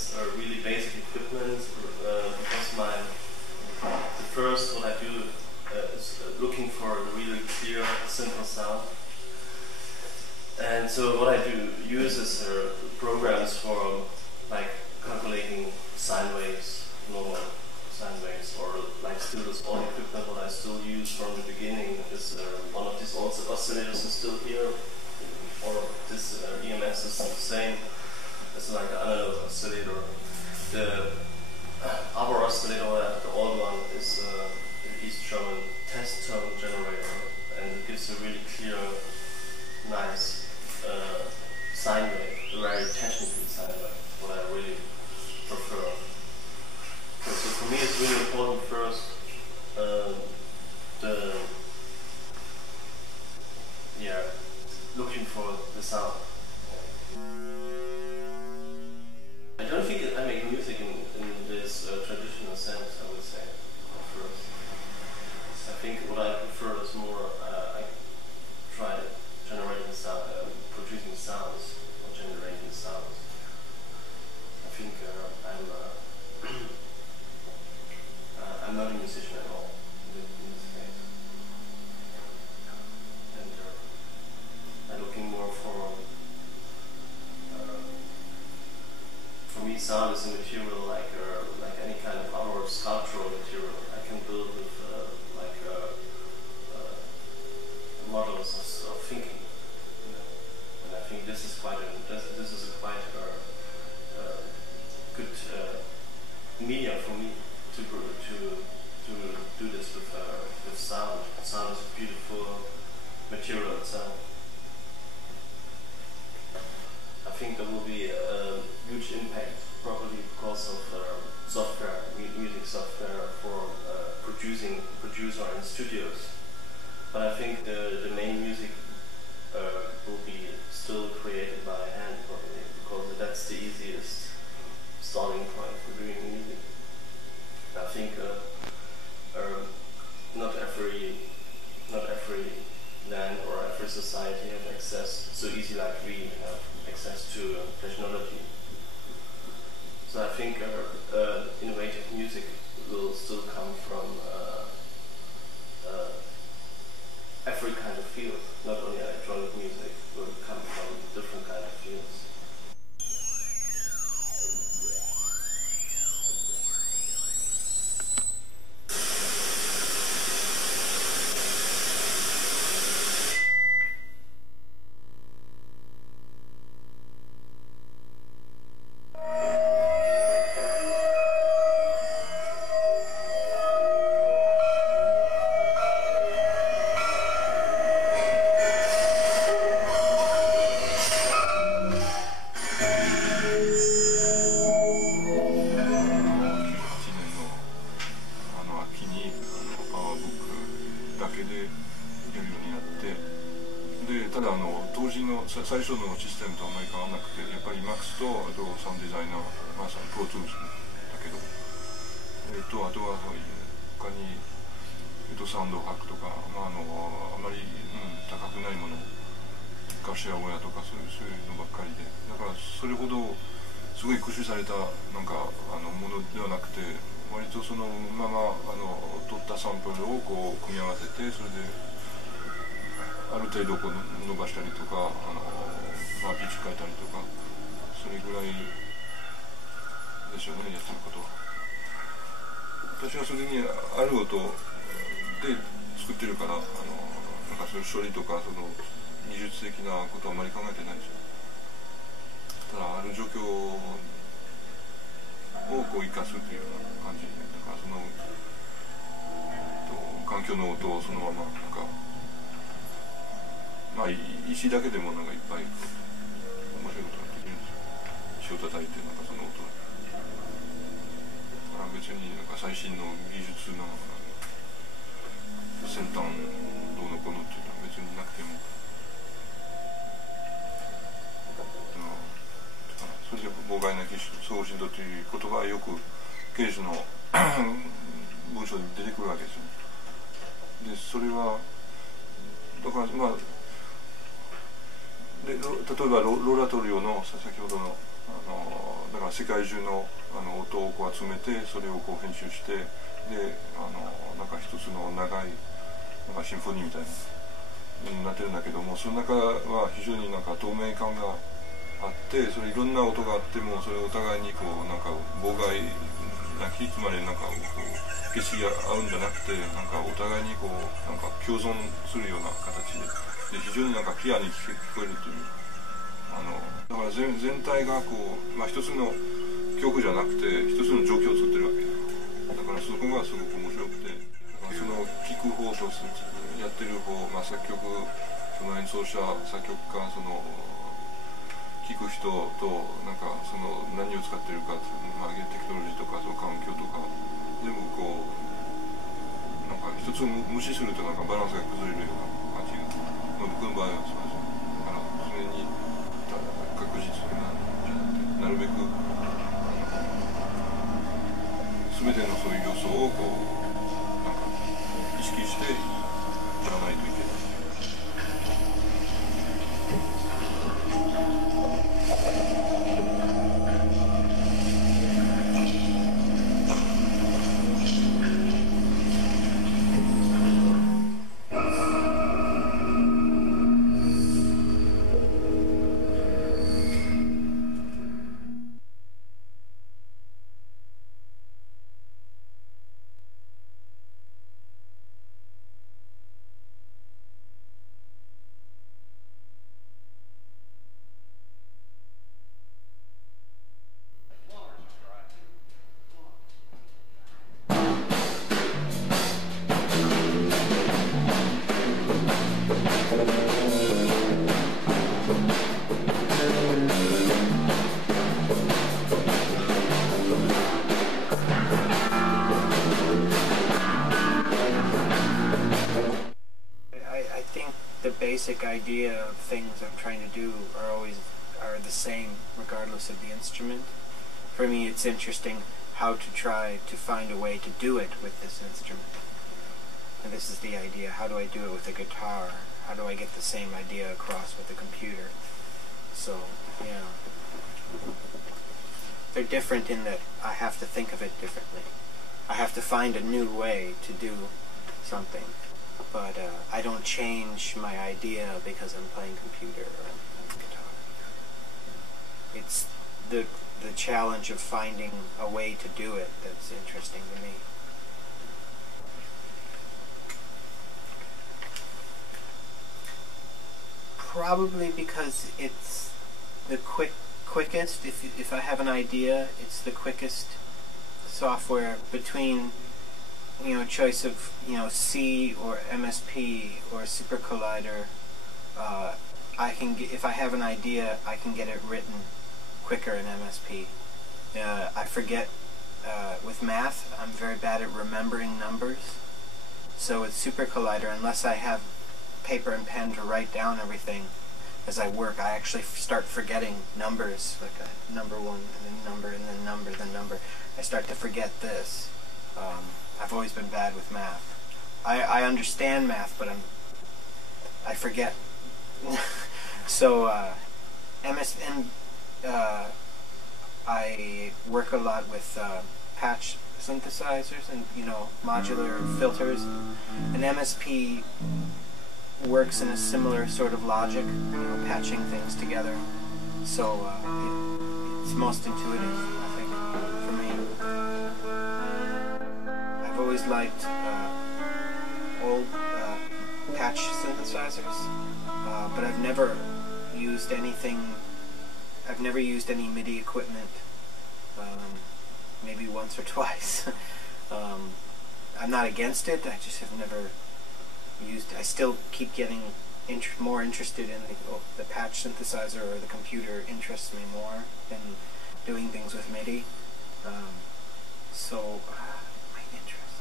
this really basic equipment because the first what I do is looking for a really clear, simple sound. And so what I do use is programs for like calculating sine waves, normal sine waves, or like still this old equipment what I still use from the beginning is one of these old oscillators is still here, or this EMS is the same. It's like an analog oscillator. The other oscillator, the old one, is the East German test tone generator, and it gives a really clear, nice sine wave, a very technical sine wave, what I really prefer. So for me it's really important first looking for the sound. I don't think I make music in this traditional sense, I would say, at first. I think what I prefer is more, I try generating sound, producing sounds, or generating sounds. I think I'm not a musician at all in this case. And I'm looking more for me, sound is a material like any kind of other sculptural material. I can build with models of thinking, you know. And I think this is quite a good medium for me to do this with sound. Sound is a beautiful material itself. I think there will be a huge impact, probably because of software, music software for producer in studios. But I think the main music will be still created by hand, probably, because that's the easiest starting point for doing music. I think not every land or every society have access so easy like we have access to technology. So I think innovative music will still come from every kind of field, not only electronic music, will come from different kind of fields.最初のシステムとあまり変わらなくて、やっぱり Max とあとサウンドデザイナー、まさにプロトゥースだけど、あとは他に、サウンドをハックとか、あまり、高くないもの、ガシや親とかそういうのばっかりで、だからそれほどすごい駆使されたなんかものではなくて、割とそのまま取ったサンプルをこう組み合わせて、それである程度こう伸ばしたりとか、ピッチ変えたりとか、それぐらいですよね、やってることは。私はそれにある音で作ってるから、なんかそういう処理とかその技術的なことはあまり考えてないですよ。ただある状況をこう生かすというような感じで、だからその環境の音をそのままなんか。石だけでもなんかいっぱい面白いことができるんですよ。塩叩いてなんかその音。だから別になんか最新の技術の先端どうのこうのっていうのは別になくても、それで妨害なき送信度という言葉はよくケースの文章に出てくるわけですよ。でそれはだからで例えばローラトリオの先ほどのだから世界中の音をこう集めて、それをこう編集して、でなんか一つの長いなんかシンフォニーみたいになってるんだけども、その中は非常になんか透明感があって、それいろんな音があってもそれをお互いにこうなんか妨害なき、つまりなんかこう消し合うんじゃなくて、なんかお互いにこうなんか共存するような形で、非常になんかクリアに聞こえるという、だから全体がこう、まあ、一つの曲じゃなくて一つの状況を作ってるわけだから、そこがすごく面白くて、その聴く方とやってる方、まあ、作曲、その演奏者、作曲家、その聴く人となんかその何を使ってるか、まあ、テクノロジーとかその環境とか全部こうなんか一つ無視するとなんかバランスが崩れるような感じが、まあ、僕の場合はそうです。だからそれに確実なじゃなくて、なるべく全てのそういう要素をこうなんか意識してやらないといけない。I think the basic idea of things I'm trying to do are the same regardless of the instrument. For me, it's interesting how to try to find a way to do it with this instrument. And this is the idea. How do I do it with a guitar? How do I get the same idea across with a computer? So, yeah. They're different in that I have to think of it differently. I have to find a new way to do something. But I don't change my idea because I'm playing computer or I'm playing guitar. It's the challenge of finding a way to do it that's interesting to me. Probably because it's the quickest. If I have an idea, it's the quickest software between, you know, choice of, you know, C or MSP or Super Collider. I can get, if I have an idea, I can get it written quicker in MSP. I forget with math. I'm very bad at remembering numbers. So with Super Collider, unless I have paper and pen to write down everything as I work, I actually start forgetting numbers, like a number one and then number and then number, then number. I start to forget this. I've always been bad with math. I understand math, but I forget. So I work a lot with patch synthesizers and, you know, modular filters, and MSP works in a similar sort of logic, you know, patching things together. So it's most intuitive, I think, for me. I've always liked old patch synthesizers, but I've never used anything. I've never used any MIDI equipment. Maybe once or twice. I'm not against it. I just have never used it. I still keep getting more interested in the patch synthesizer, or the computer interests me more than doing things with MIDI. So my interest.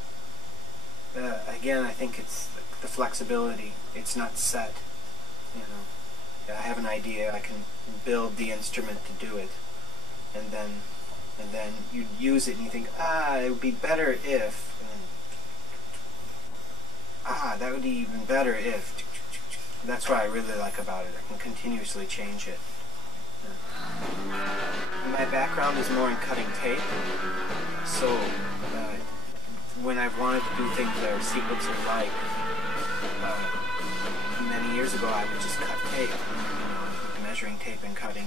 Again, I think it's the flexibility. It's not set. You know, I have an idea. I can build the instrument to do it, and then you use it and you think, it would be better if. That would be even better if. That's what I really like about it. I can continuously change it. my background is more in cutting tape, so when I've wanted to do things that are sequencer-like, many years ago I would just cut tape, measuring tape and cutting,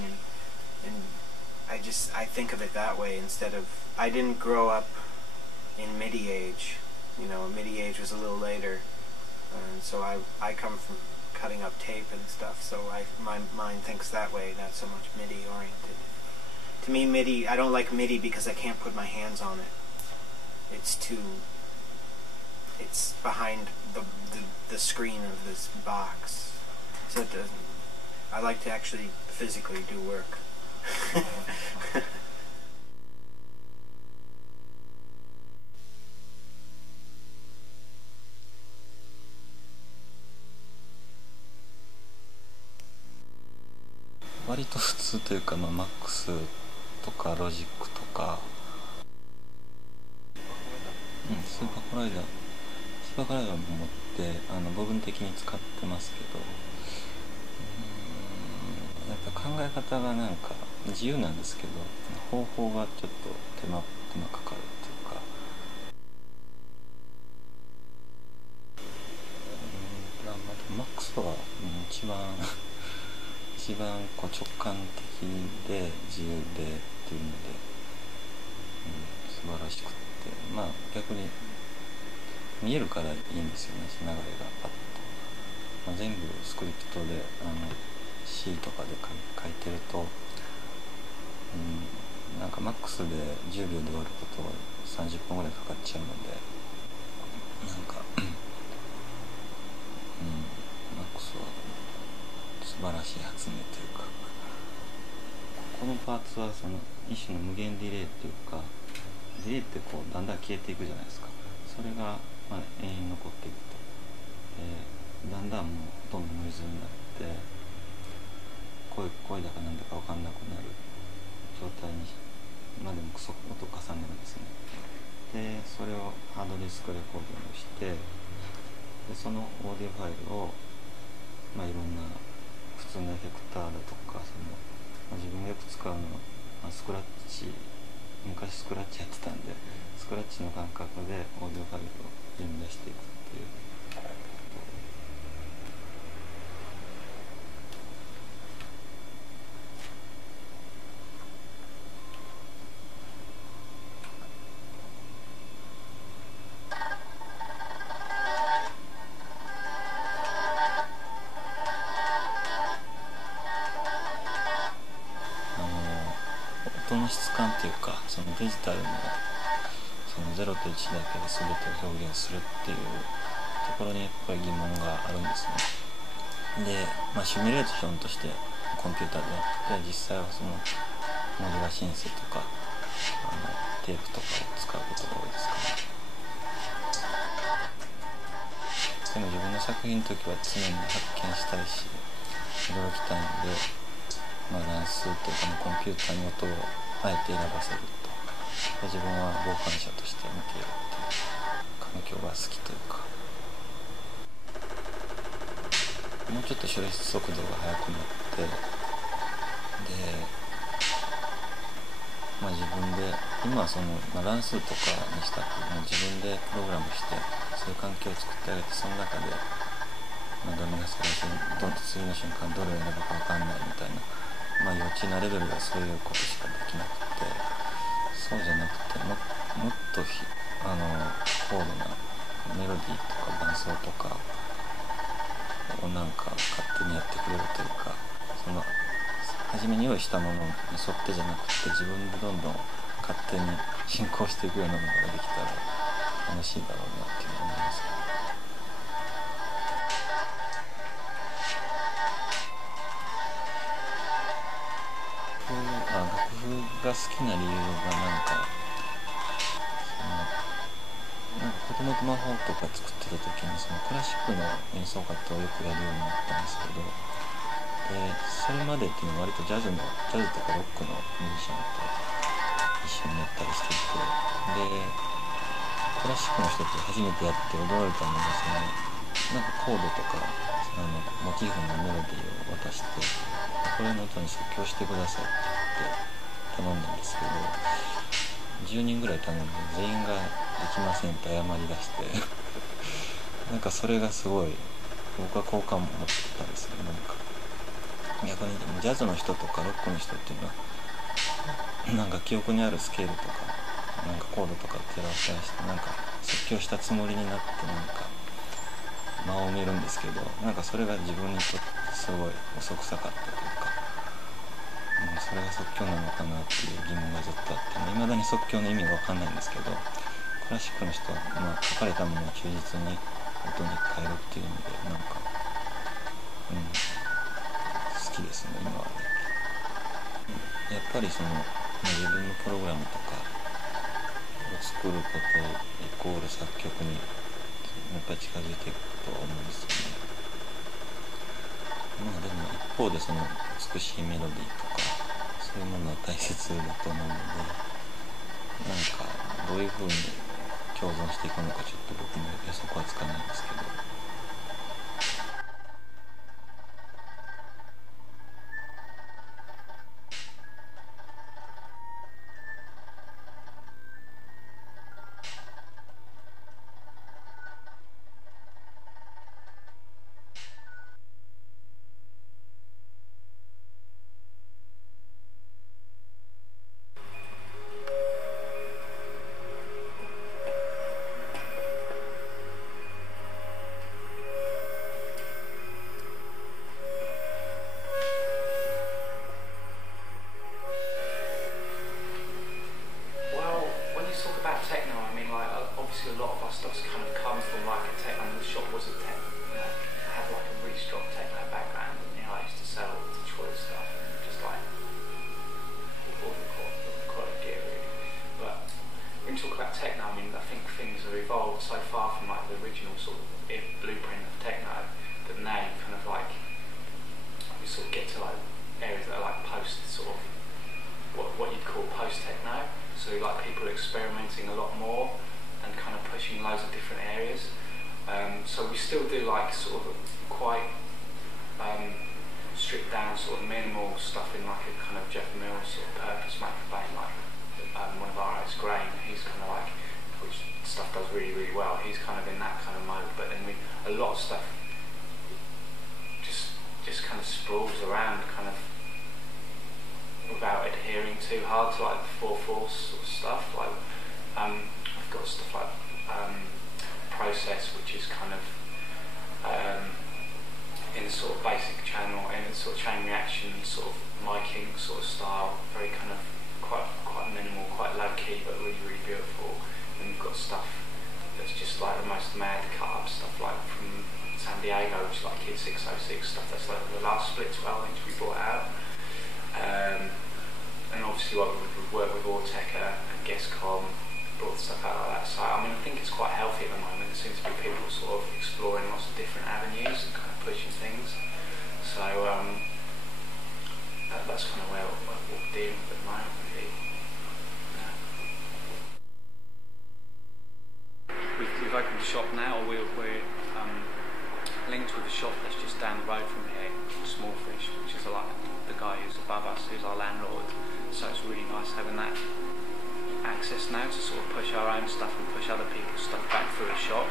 and I think of it that way instead of, I didn't grow up in MIDI age, MIDI age was a little later, and so I come from cutting up tape and stuff, so my mind thinks that way, not so much MIDI oriented. To me, MIDI, I don't like MIDI because I can't put my hands on it. It's behind the screen of this box, so it doesn't. I like to actually physically do work. 割と普通というか、マックスとかロジックとか、スーパーコライダーも持って部分的に使ってますけど、やっぱ考え方がなんか自由なんですけど、方法がちょっと手間かかるっていうか、マックスは一番こう直感的で自由でっていうので、素晴らしくって、逆に見えるからいいんですよね、流れがパッと、全部スクリプトでC とかで書いてると、なんかマックスで10秒で終わることは30分ぐらいかかっちゃうので、なんかマックスは素晴らしい発明というか、このパーツはその一種の無限ディレイというか、ディレイってこうだんだん消えていくじゃないですか。それが永遠に残っていくと、だんだんもうほとんどノイズになって、声だかなんだか分かんなくなる状態にでもクソ音を重ねるんですね。でそれをハードディスクレコーディングして、でそのオーディオファイルをいろんな普通のエフェクターだとか、自分がよく使うのはスクラッチ、昔スクラッチやってたんで、スクラッチの感覚でオーディオファイルを読み出していくっていう。音の質感っていうか、そのデジタルのその0と1だけで全てを表現するっていうところにやっぱり疑問があるんですね。で、シミュレーションとしてコンピューターでやって、実際はそのモデュラシンセとかテープとかを使うことが多いですかね。でも自分の作品の時は常に発見したいし驚きたいので、乱数というかコンピューターに音をあえて選ばせると、自分は傍観者として見ているっていう環境が好きというか、もうちょっと処理速度が速くなって、で、自分で今はその、乱数とかにしたって自分でプログラムしてそういう環境を作ってあげて、その中で、どれが次の瞬間どれを選ぶか分かんないみたいな、幼稚なレベルではそういうことしかできなくて、そうじゃなくてもっと高度なメロディーとか伴奏とかをなんか勝手にやってくれるというか、その初めに用意したものに沿ってじゃなくて、自分でどんどん勝手に進行していくようなものができたら楽しいだろうなっていうのを思いますね。楽譜が好きな理由が子供と魔法とか作ってた時に、そのクラシックの演奏家とよくやるようになったんですけど、それまでっていうのは割とジャズとかロックのミュージシャンと一緒にやったりしていて、でクラシックの人って初めてやって驚いたのが、コードとかモチーフのメロディーを渡して、これの音に即興してくださいって言って、頼んだんですけど、10人ぐらい頼んで全員ができませんって謝りだしてなんかそれがすごい僕は好感も持ったんですよ。なんか逆にジャズの人とかロックの人っていうのはなんか記憶にあるスケールとかなんかコードとか照らしたりしてなんか即興したつもりになってなんか間を埋めるんですけど、なんかそれが自分にとってすごい遅くさかったというか、それが即興なのかなっていう疑問がずっとあって、未だに即興の意味が分かんないんですけど、クラシックの人は、書かれたものを忠実に音に変えるっていう意味でなんか、好きですね今はね。やっぱりその、自分のプログラムとかを作ることイコール作曲にやっぱり近づいていくとは思うんですよね。でも一方でその美しいメロディーとかそういうものは大切だと思うので、なんかどういう風に共存していくのかちょっと僕も予測はつかないんですけど。obviously a lot of our stuff's kind of come from like a tech, and the shop was a tech, you know, had like a really strong techno background, and you know, I used to sell Detroit stuff and just like all the quality gear really. But when you talk about techno, I mean, I think things have evolved so far from like the original sort of blueprint of techno that now you kind of like, you sort of get to like areas that are like post sort of what you'd call post-techno, so like people experimenting a lot more and kind of pushing loads of different areas. So we still do like sort of quite stripped down sort of minimal stuff in like a kind of Jeff Mills sort of purpose microphone, like one of our artists, Graham, he's kind of like, which stuff does really, really well, he's kind of in that kind of mode, but then a lot of stuff just kind of sprawls around kind of without adhering too hard to like the 4/4 sort of stuff. Like I've got stuff like Process, which is kind of in a sort of basic channel, in a sort of chain reaction sort of miking sort of style, very kind of quite minimal, quite low key, but really, really beautiful. And we've got stuff that's just like the most mad cut up stuff, like from San Diego, which is like Kid 606 stuff. That's like the last split 12-inch we brought out. And obviously like, we've worked with Auteca and Guestcom, brought stuff out like that. So I mean, I think it's quite healthy at the moment. There seems to be people sort of exploring lots of different avenues and kind of pushing things. So that's kind of where we're dealing with at the moment, really. Yeah. We've opened a shop now. We're linked with a shop that's just down the road from here, Small Fish, which is like the guy who's above us, who's our landlord. So it's really nice having that access now to sort of push our own stuff and push other people's stuff back through a shop,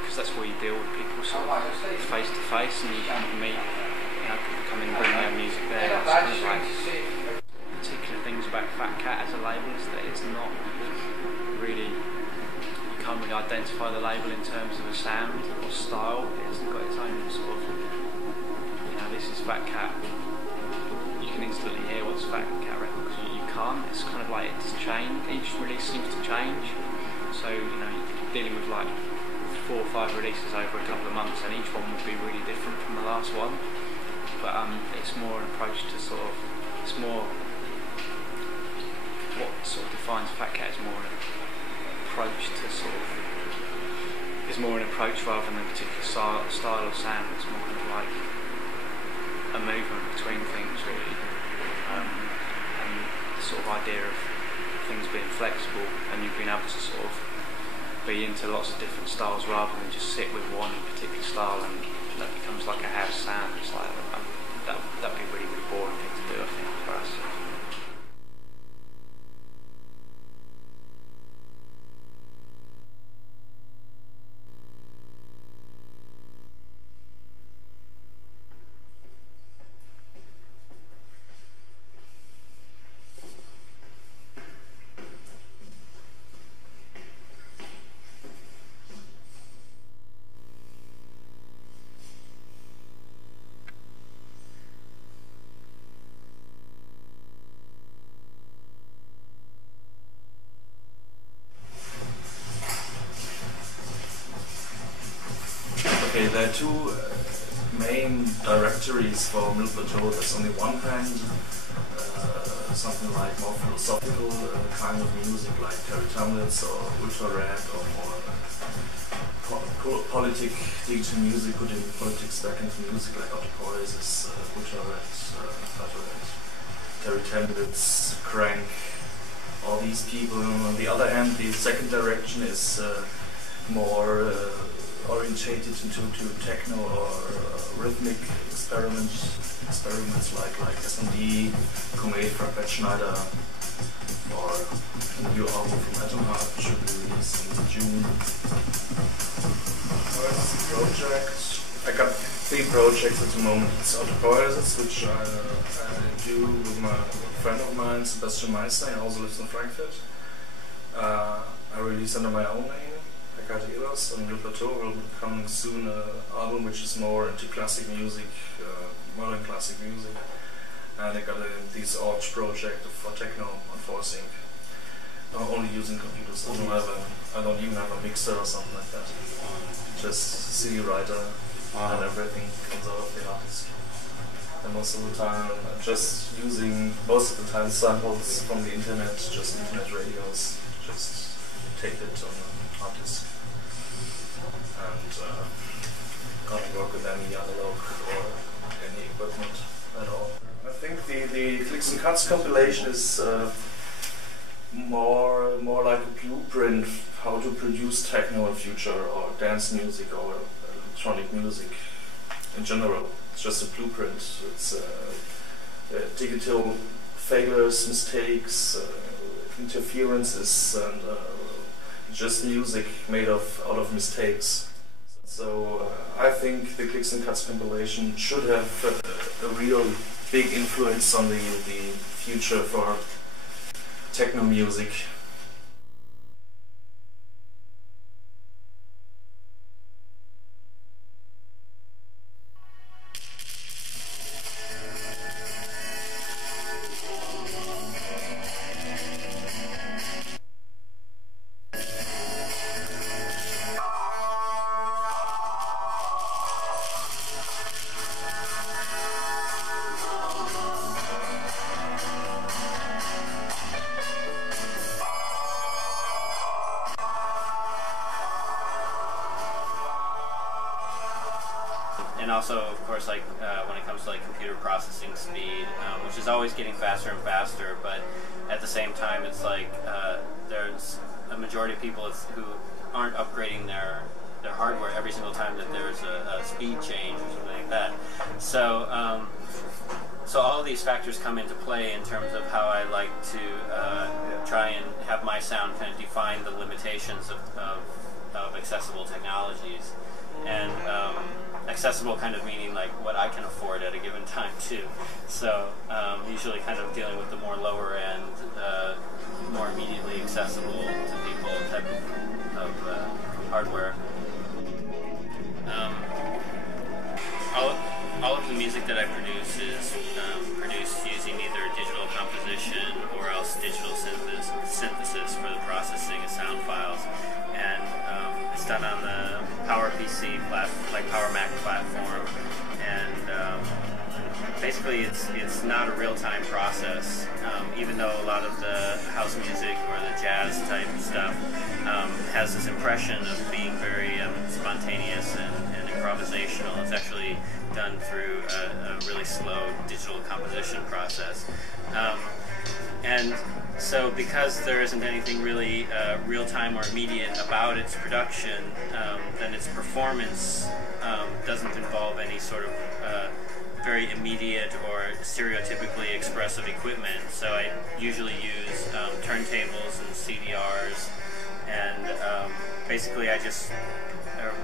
because that's where you deal with people sort of face to face, and you can meet, you know, people come in and bring their music there. It's kind of like particular things about Fat Cat as a label is that it's not really, you can't really identify the label in terms of a sound or style. It's got its own sort of, you know, this is Fat Cat. You can instantly hear what's Fat Cat record, because you can't. It's kind of like it's changed. Each release seems to change. So you know, you're dealing with like 4 or 5 releases over a couple of months, and each one would be really different from the last one. But it's more an approach to sort of, it's more what sort of defines Fat Cat is more an approach to sort of, is more an approach rather than a particular style or sound. It's more kind of like a movement between things really, and the sort of idea of things being flexible and you've been able to sort of be into lots of different styles rather than just sit with one particular style, and that becomes like a house sound. It's like that'd be a really, really boring thing to do, I think, for us. are two main directories for Mille Plateau. There's on the one hand something like more philosophical kind of music, like Terry Tamlitz or Ultra Red, or more digital music, putting politics back into music, like Otto Poises, Ultra Red, Terry Tamlitz, Crank, all these people. On the other hand, the second direction is more orientated into techno or rhythmic experiments like S&D, Comet from Pat Schneider, or a new album from Atom Heart should be released in June. Project. I got 3 projects at the moment. It's Autopoiesis, which I do with a friend of mine, Sebastian Meister, he also lives in Frankfurt. I release under my own name, Akate Eros, and Mille Plateau will be coming soon an album which is more into classic music, modern classic music. And I got this Arch project for techno on forcing. I'm only using computers. I don't even have a mixer or something like that. Just CD writer and everything comes out of the hard disk. And most of the time I'm just using samples from the internet, just internet radios, just take it on a hard disk. And can't work with any analog or any equipment at all. I think the Clicks and Cuts compilation is more like a blueprint how to produce techno in future, or dance music, or electronic music in general. It's just a blueprint. It's digital failures, mistakes, interferences, and just music made out of mistakes. So I think the Clicks and Cuts compilation should have a real big influence on the future for techno music. And also, of course, like when it comes to like computer processing speed, which is always getting faster and faster, but at the same time, it's like there's a majority of people who aren't upgrading their hardware every single time that there's a speed change or something like that. So so all of these factors come into play in terms of how I like to try and have my sound kind of define the limitations of accessible technologies. And accessible kind of meaning like what I can afford at a given time too. So usually kind of dealing with the more lower end, more immediately accessible to people type of hardware. All of the music that I produce is produced using either digital composition or else digital synthesis for the processing of sound files. And it's done on the PowerPC like PowerMac platform, and basically it's not a real-time process. Even though a lot of the house music or the jazz type stuff has this impression of being very spontaneous and improvisational, it's actually done through a really slow digital composition process. And so because there isn't anything really real-time or immediate about its production, then its performance doesn't involve any sort of very immediate or stereotypically expressive equipment. So I usually use turntables and CDRs, and basically I just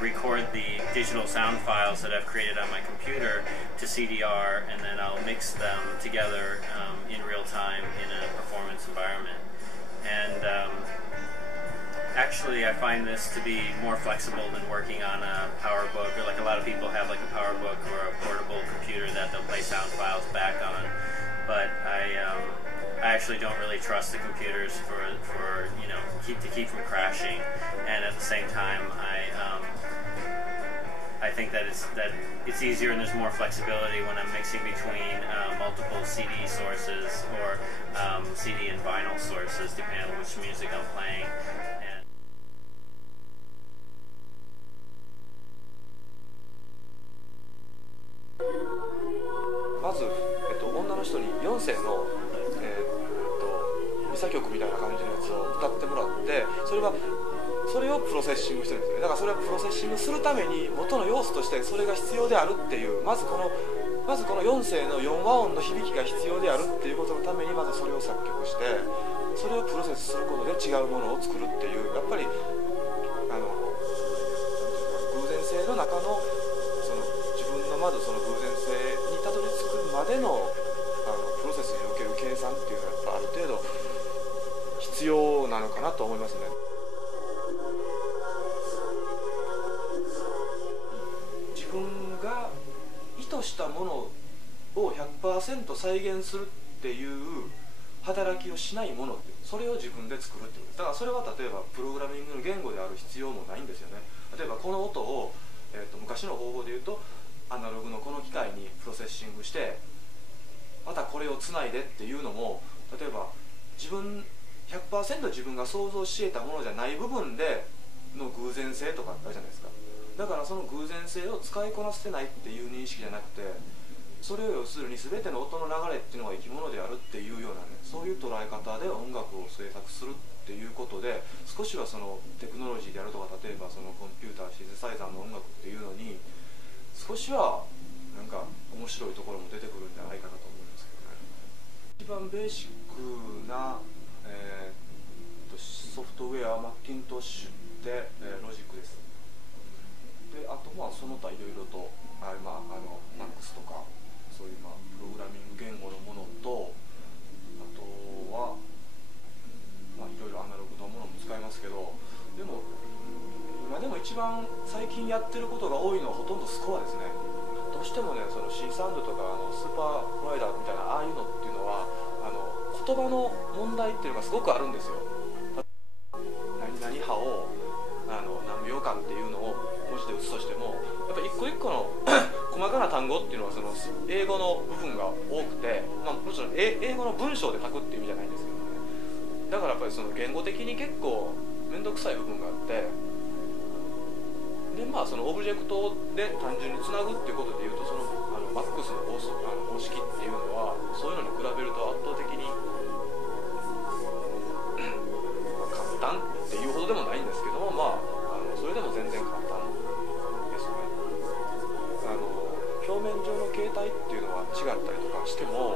record the digital sound files that I've created on my computer to CDR, and then I'll mix them together in real time in a performance environment. And actually I find this to be more flexible than working on a PowerBook, or like a lot of people have like a PowerBook or a portable computer that they'll play sound files back on. But I actually don't really trust the computers for you know, keep from crashing, and at the same time I think that it's easier and there's more flexibility when I'm mixing between multiple CD sources or CD and vinyl sources, depending on which music I'm playing. Andまず、女の人に4世の、ミサ曲みたいな感じのやつを歌ってもらって、それをプロセッシングしてるんですね。だからそれをプロセッシングするために元の要素としてそれが必要であるっていう、まずこの4世の4和音の響きが必要であるっていうことのためにまずそれを作曲して、それをプロセスすることで違うものを作るっていう、やっぱり偶然性の中の自分のまずその偶然性にたどり着くまでのプロセスにおける計算っていうのはやっぱある程度必要なのかなと思いますね。自分が意図したものを 100% 再現するっていう働きをしないものって、それを自分で作るってことです。だからそれは例えばプログラミングの言語である必要もないんですよね。例えばこの音を、昔の方法で言うとアナログのこの機械にプロセッシングしてまたこれをつないでっていうのも、例えば100% 自分が想像し得たものじゃない部分での偶然性とかあるじゃないですか。だからその偶然性を使いこなせないっていう認識じゃなくて、それを要するに全ての音の流れっていうのが生き物であるっていうようなね、そういう捉え方で音楽を制作するっていうことで、少しはそのテクノロジーであるとか、例えばそのコンピューターシンセサイザーの音楽っていうのに少しはなんか面白いところも出てくるんじゃないかなと思いますけどね。一番ベーシックな、ソフトウェアマッキントッシュってロジックです。であとその他いろいろとマックスとかそういうプログラミング言語のものと、あとはいろいろアナログのものも使いますけど、でも今でも一番最近やってることが多いのはほとんどスコアですね。どうしてもね、その C サウンドとかスーパープロバイダーみたいなああいうのっていうのは言葉の問題っていうのがすごくあるんですよ。何々波を何秒間っていうのを文字で打つとしても、やっぱり一個一個の細かな単語っていうのはその英語の部分が多くて、もちろん英語の文章で書くっていう意味じゃないんですけどね。だからやっぱりその言語的に結構面倒くさい部分があって、でそのオブジェクトで単純につなぐっていうことでいうと、そのマックスの方式っていうのはそういうのに比べると圧倒的に簡単っていうほどでもないんですけども、それでも全然簡単ですね。表面上の形態っていうのは違ったりとかしても、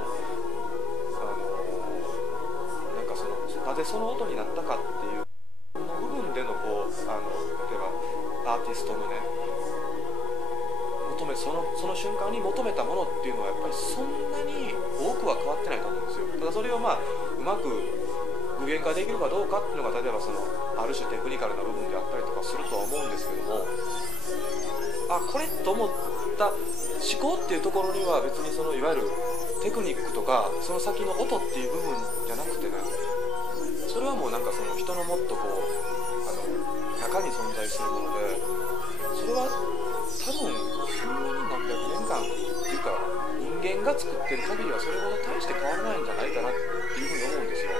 なんかなぜその音になったかっていう部分での例えばアーティストのねその瞬間に求めたものっていうのはやっぱりそんなに多くは変わってないと思うんですよ。ただそれをうまく具現化できるかどうかっていうのが、例えばある種テクニカルな部分であったりとかするとは思うんですけども、これと思った思考っていうところには別にいわゆるテクニックとかその先の音っていう部分じゃなくてね、それはもうなんか人のもっと中に存在するもので、それは多分そんなに何百年間っていうか人間が作ってる限りはそれほど大して変わらないんじゃないかなっていうふうに思うんですよ。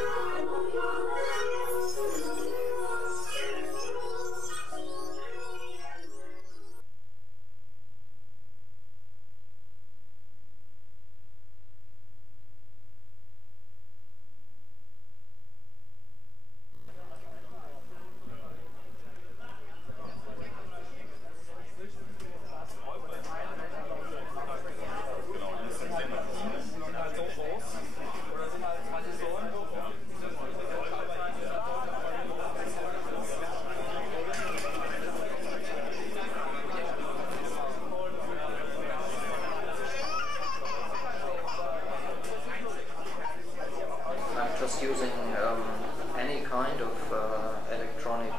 Just using any kind of electronic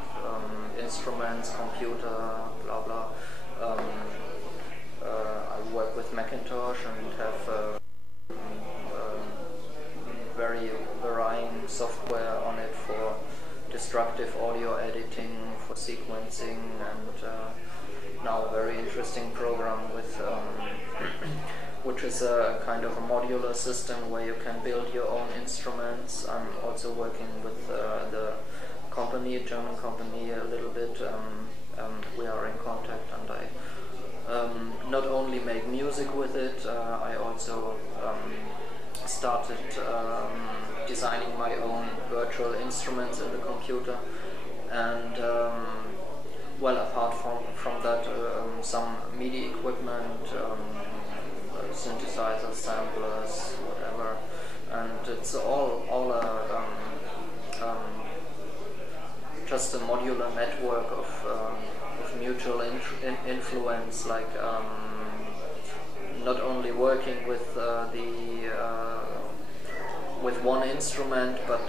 instruments, computer, blah blah. I work with Macintosh and have very varying software on it for destructive audio editing for sequencing, and now a very interesting program with which is a kind of a modular system where you can build your own instruments. I'm also working with the company, a German company, a little bit. We are in contact, and I not only make music with it, I also started designing my own virtual instruments in the computer, and well, apart from that, some MIDI equipment, synthesizers, samplers, whatever, and it's all just a modular network of mutual influence, like not only working with with one instrument, but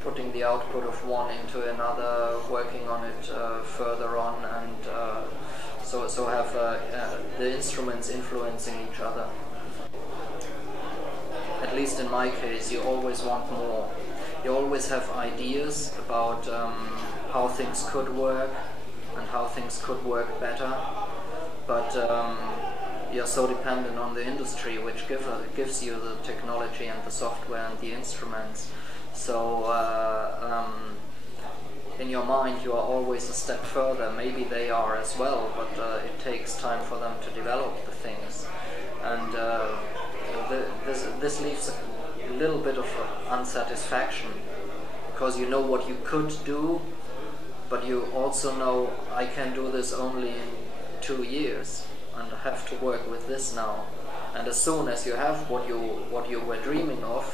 putting the output of one into another, working on it further on, and so have the instruments influencing each other. At least in my case, you always want more. You always have ideas about how things could work and how things could work better, but you're so dependent on the industry, which gives you the technology and the software and the instruments. So in your mind you are always a step further. Maybe they are as well, but it takes time for them to develop the things. And this leaves a little bit of unsatisfaction, because you know what you could do, but you also know I can do this only in 2 years, and I have to work with this now. And as soon as you have what you were dreaming of,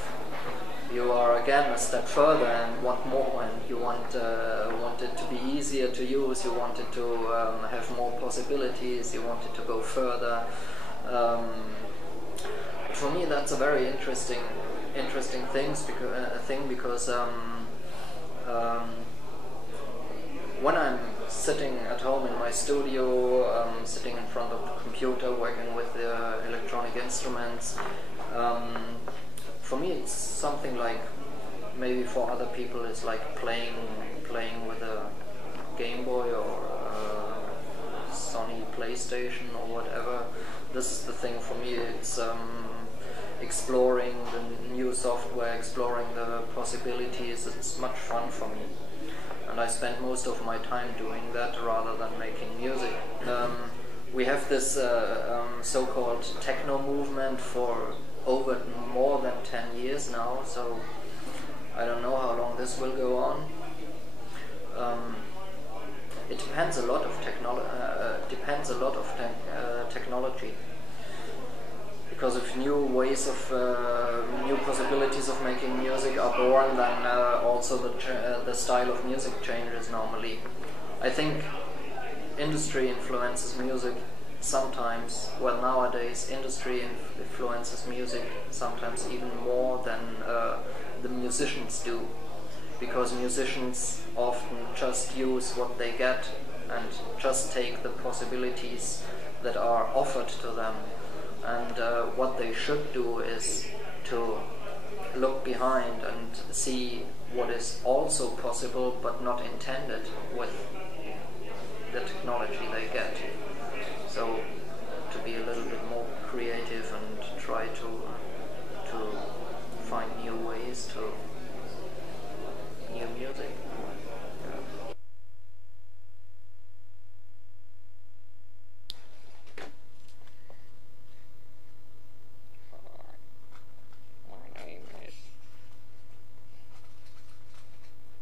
you are again a step further and want more, and you want it to be easier to use, you want it to have more possibilities, you want it to go further. For me, that's a very interesting thing, because when I'm sitting at home in my studio, sitting in front of the computer, working with the electronic instruments, for me it's something like, maybe for other people it's like playing with a Game Boy or a Sony PlayStation or whatever. This is the thing for me. It's exploring the new software, exploring the possibilities. It's much fun for me, and I spend most of my time doing that rather than making music. We have this so-called techno movement for over more than 10 years now, so I don't know how long this will go on. It depends a lot of technology. Because if new ways of, new possibilities of making music are born, then also the style of music changes normally. I think industry influences music sometimes, well, nowadays industry influences music sometimes even more than the musicians do. Because musicians often just use what they get and just take the possibilities that are offered to them. And what they should do is to look behind and see what is also possible but not intended with the technology they get. So to be a little bit more creative and try to find new ways to new music.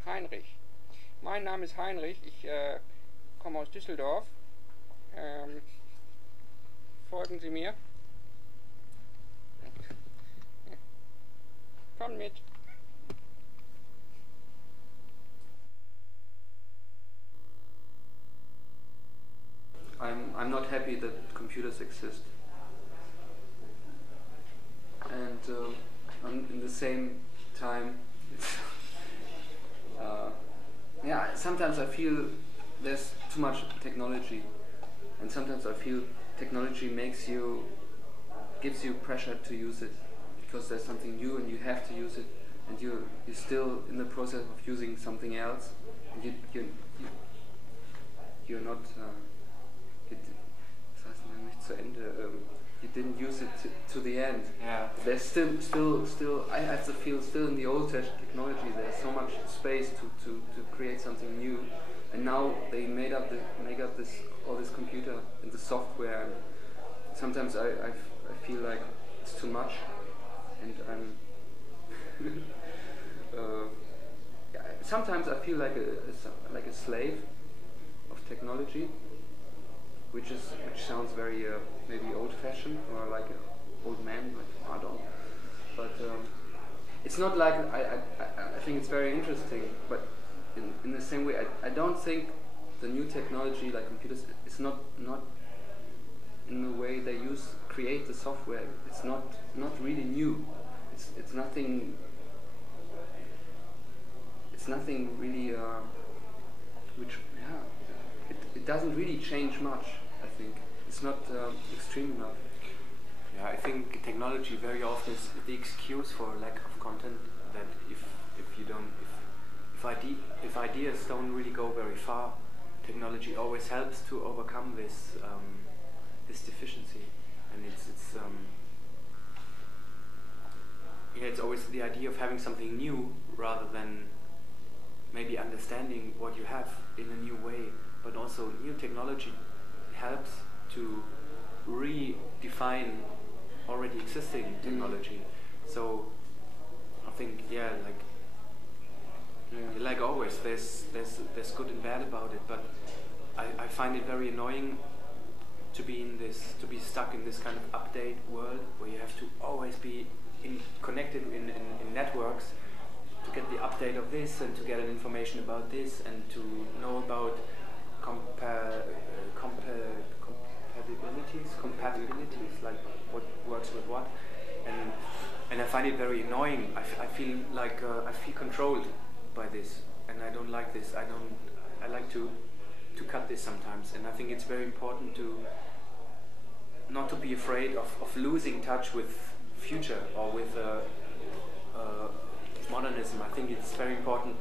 Heinrich. Mein Name ist Heinrich, ich komme aus Düsseldorf. Folgen Sie mir. Komm mit. I'm not happy that computers exist, and in the same time, it's yeah, sometimes I feel there's too much technology, and sometimes I feel technology gives you pressure to use it, because there's something new and you have to use it, and you're still in the process of using something else, and you're not. You didn't use it to the end. Yeah. There's still. I have to feel still in the old technology. There's so much space to create something new, and now they make up all this computer and the software. And sometimes I feel like it's too much, and I'm. Sometimes I feel like a slave of technology. Which sounds very maybe old-fashioned or like an old man, like Adolf. But it's not like I think it's very interesting. But in the same way, I don't think the new technology like computers. It's not in the way they create the software. It's not really new. It's nothing. It's nothing really. It doesn't really change much. I think it's not extreme enough. Yeah, I think technology very often is the excuse for lack of content. That if ideas don't really go very far, technology always helps to overcome this deficiency, and it's always the idea of having something new rather than maybe understanding what you have in a new way. But also new technology helps to redefine already existing technology. So I think like always there's good and bad about it, but I find it very annoying to be stuck in this kind of update world where you have to always be connected in networks to get the update of this and to get an information about this and to know about compatibilities, like what works with what, and I find it very annoying. I feel like I feel controlled by this, and I don't like this. I like to cut this sometimes, and I think it's very important to not to be afraid of losing touch with future or with modernism. I think it's very important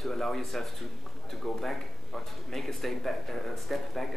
to allow yourself to go back or to make a step back